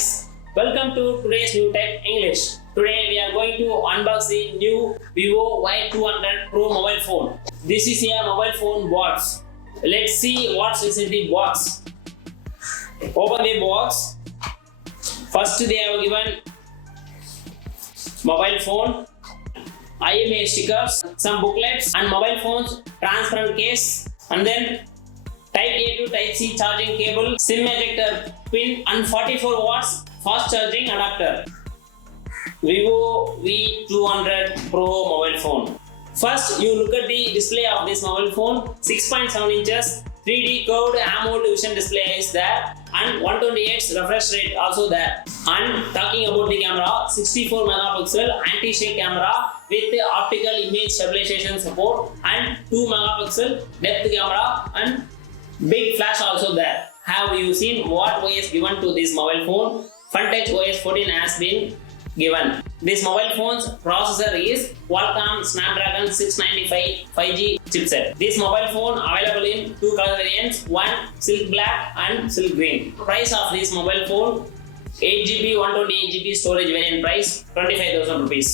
guys, welcome to today's new tech English. Today we are going to unbox the new Vivo Y200 Pro mobile phone. This is a mobile phone box. Let's see what's inside the box. Open the box. First they have given mobile phone, IMEI stickers, some booklets and mobile phones transparent case, and then Type A to Type C charging cable, SIM ejector pin and 44 watts fast charging adapter. Vivo V200 Pro mobile phone. First you look at the display of this mobile phone. 6.7 inches 3D curved AMOLED vision display is there and 128 refresh rate also there. And talking about the camera, 64 megapixel anti-shake camera with optical image stabilization support and 2 megapixel depth camera and big flash also there. Have you seen what OS given to this mobile phone? FunTouch OS 14 has been given. This mobile phone's processor is Qualcomm Snapdragon 695 5G chipset. This mobile phone available in two color variants, one silk black and silk green. Price of this mobile phone 8GB 128GB storage variant price 25,000 rupees.